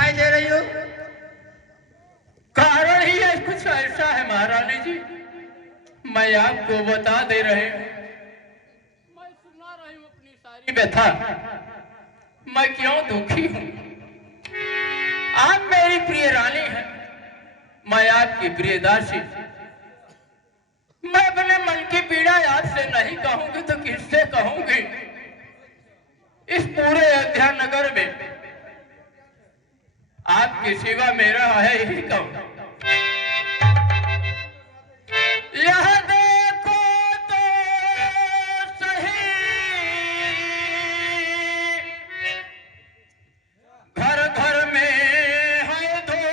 दिखाई दे रही हो? कारण ही है कुछ ऐसा है महारानी जी, मैं आपको बता दे रहे हूँ। मैं सुना रही हूँ अपनी सारी व्यथा, मैं क्यों दुखी हूँ। आप मेरी प्रिय रानी हैं, मैं आपकी प्रिय दासी। मैं अपने मन की पीड़ा आपसे नहीं कहूंगी तो किससे कहूंगी। इस पूरे अयोध्या नगर में आपकी सिवा मेरा है ही कौन। यह देखो तो सही, घर घर में है धूम,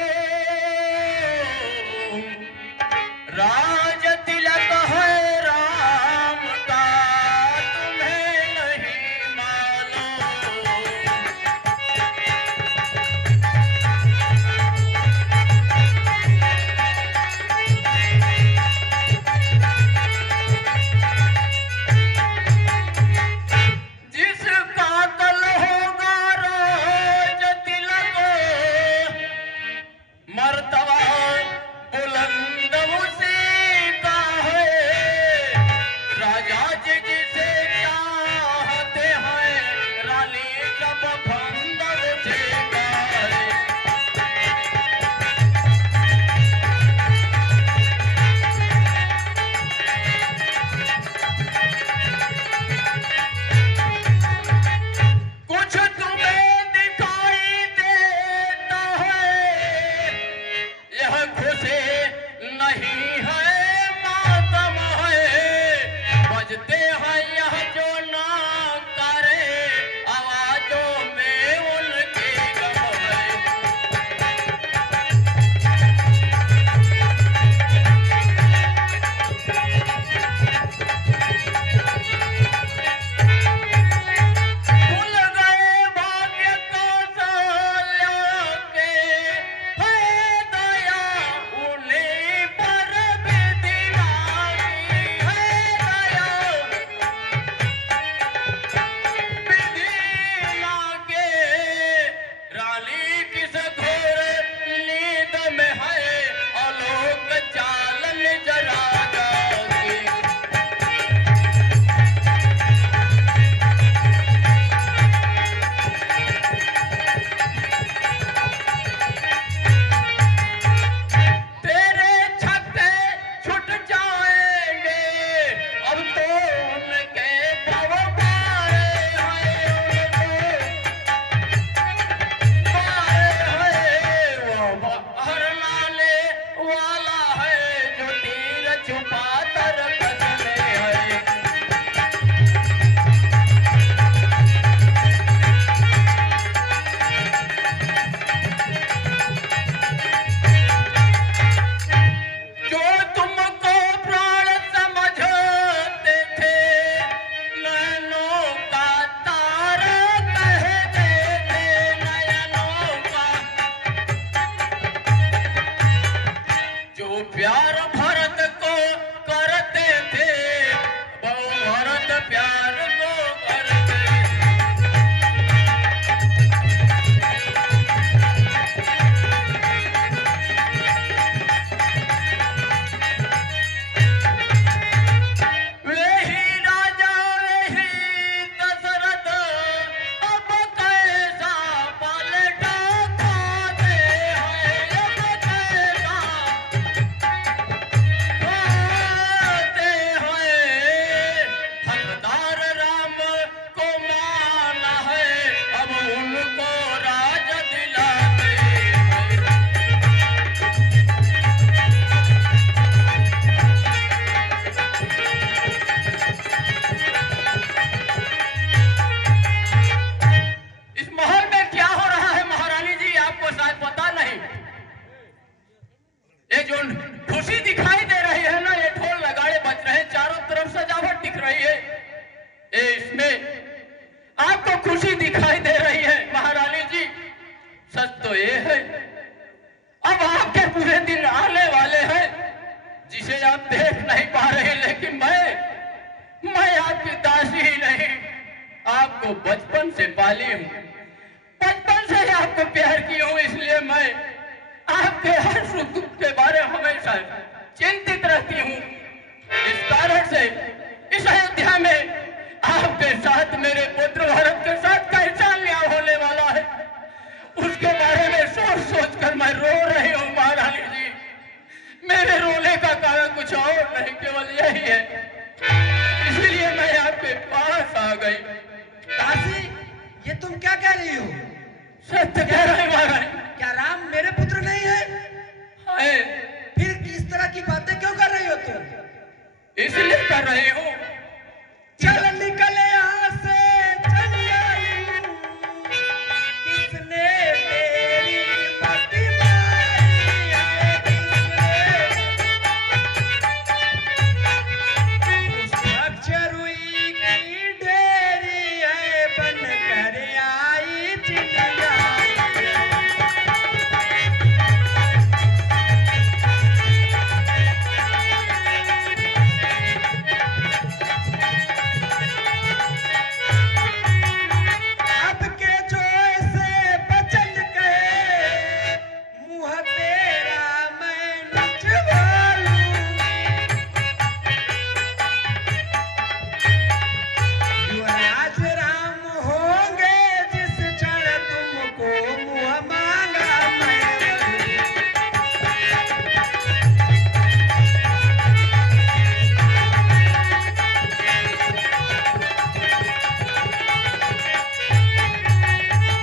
राज तिलक है राम का, तुम्हें नहीं मालूम। जिसका कल होगा राज तिलक, मर्तबा बुलंद उसी का है। राजा जी जिसे चाहते हैं, रानी जब फंद उसी का है। कुछ तुम्हें दिखाई देता है, यह खुशी नहीं है मातम है। बजते हैं यह जो ना करे, आवाजों में उनकी गम है। भूल गए भाग्य कौशल्या के, है दया उन्हीं पर भी दीवानी, है दया विधि लागे। रानी किस घोर नींद में है, आलोक चालन जरा जागे। तेरे छक्के छूट जाएंगे, अब तो उनके पाँव मारे हैं, मारे हैं। वो बाहर लाने वाला है, जो तीर छुपा कर कसमे है। जो तुमको प्राण समझते थे, नैनों का तारा कहते थे, नयनों का। जो प्यार भरत को करते थे, वो भरत प्यार को करते थे। वही राजा वही दशरथ, अब कैसा पलटा खाते हैं, अब कैसा खाते हैं। हकदार राम को माना है, अब उनको राज दिलाते हैं। इस महल में क्या हो रहा है महारानी जी, आपको शायद पता नहीं। ये जो खुशी दिखाई दे रही है ना, ये ढोल नगाड़े बज रहे हैं, चारों तरफ सजावट दिख रही है, ये इसमें आपको खुशी दिखाई दे रही है महारानी जी। सच तो ये है, अब आपके पूरे दिन आने वाले हैं, जिसे आप देख नहीं पा रहे। लेकिन मैं आपकी दासी ही नहीं, आपको बचपन से पाली हूँ, बचपन से आपको प्यार की हूँ, इसलिए सत्य कह रहे हैं महारानी। क्या राम मेरे पुत्र नहीं है? है। फिर इस तरह की बातें क्यों कर रही हो तुम? इसलिए कर रही हूँ। चल निकल यहाँ से, चल आई। किसने तेरी मति मारी है? किसने उस अक्षरुई की डेरी है, बन कर आई चिड़िया। अब के जो ऐसे बचन कहे, मुँह तेरा मैं नचवा लूंगी। युवराज राम होंगे जिस क्षण तुमको मुँह मांगा मैं दूंगी।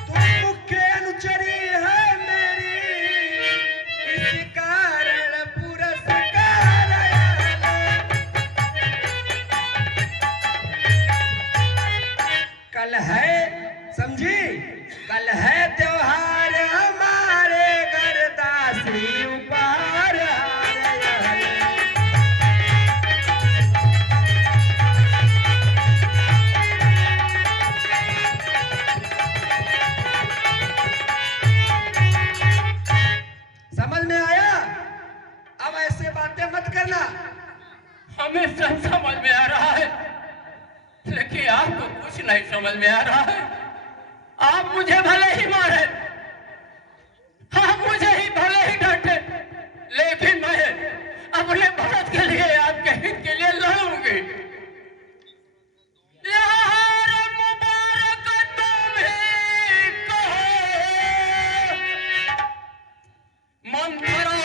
तुम मुख्य अनुचरी है मेरी, इस कारण पुरस्कार आया। कल है, समझी, कल है त्योहार हमारे घर, दासी उपहार आया। समझ में आया? अब ऐसे बातें मत करना। हमें सब समझ में आ रहा है, लेकिन आपको कुछ नहीं समझ में आ रहा है। आप मुझे भले ही मारे, आप मुझे ही भले ही डांटे, लेकिन मैं अपने भारत के लिए, आपके हित के लिए लड़ूंगी। यार मुबारक तुम्हें कहो, मंत्रा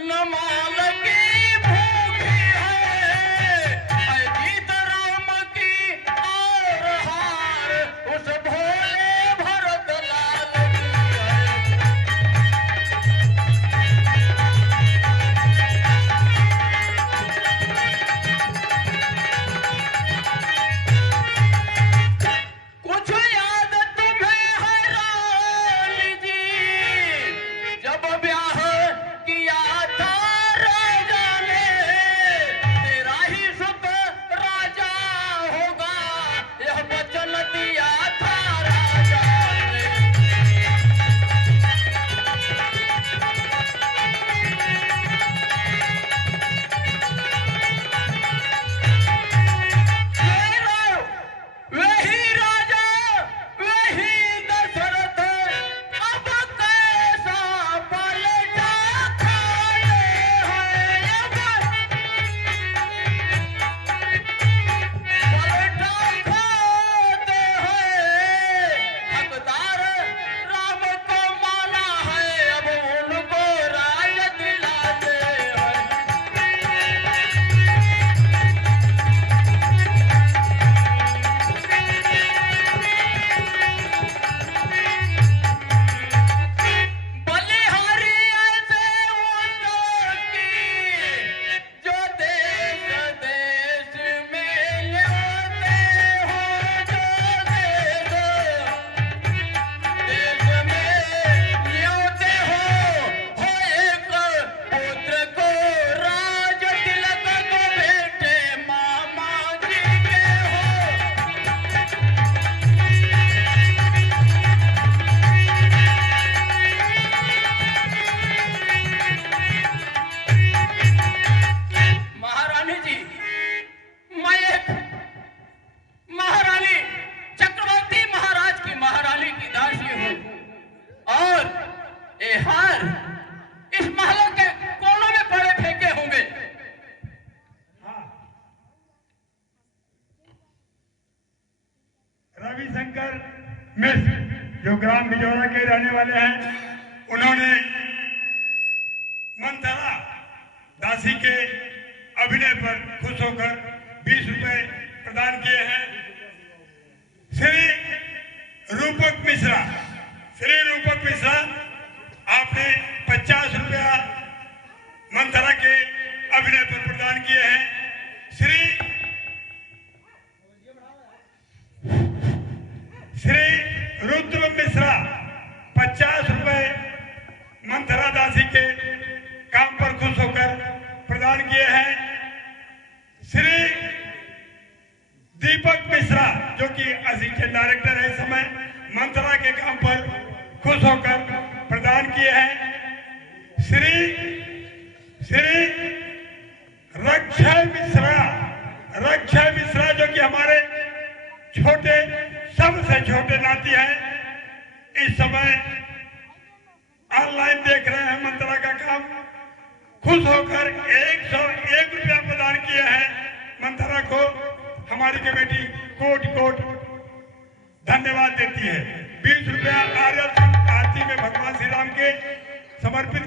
न माल की भूखी है, जीत राम की और हार उस भोले भरत लाल की है। कुछ याद तुम्हें है रानी जी, जब ब्याह किया था राजा ने, तेरा ही सुख राजा होगा, यह वचन दिया था राजा ने। वही राजा, वही दशरथ, अब कैसा पलटा खाए हैं, पलटा खाते हैं। हकदार राम को माना है, अब उनको राज दिलाते हैं। बलिहारी ऐसे उनकी, जो देश देश में न्योते हो, जो देश में न्योते हो एक पुत्र को राज तिलक को बेटे मामा जी के हो। महारानी जी, मैं एक महारानी, चक्रवर्ती महाराज की महारानी की दासी हूँ, और ये हार इस महल के कोनों में पड़े फेंके होंगे। रविशंकर मिश्र जो ग्राम बिजौरा के रहने वाले हैं, उन्होंने मंथरा दासी के अभिनय पर खुश होकर 20 रुपए प्रदान किए हैं। श्री रूपक मिश्रा श्री रूपक मिश्रा, आपने 50 रुपया मंथरा के अभिनय पर प्रदान किए हैं। श्री रुद्र मिश्रा 50 रुपए मंथरा दासी के काम पर खुश होकर प्रदान किए हैं। श्री दीपक मिश्रा, जो कि असिस्टेंट डायरेक्टर है इस समय, मंथरा के काम पर खुश होकर प्रदान किए हैं। श्री रक्षय मिश्रा, जो कि हमारे सबसे छोटे नाती हैं, इस समय ऑनलाइन देख रहे हैं मंत्रा का काम, खुश होकर 101 रुपया प्रदान किए हैं मंत्रा को। हमारी कमेटी कोट धन्यवाद देती है। 20 रुपया आरती में भगवान श्री राम के समर्पित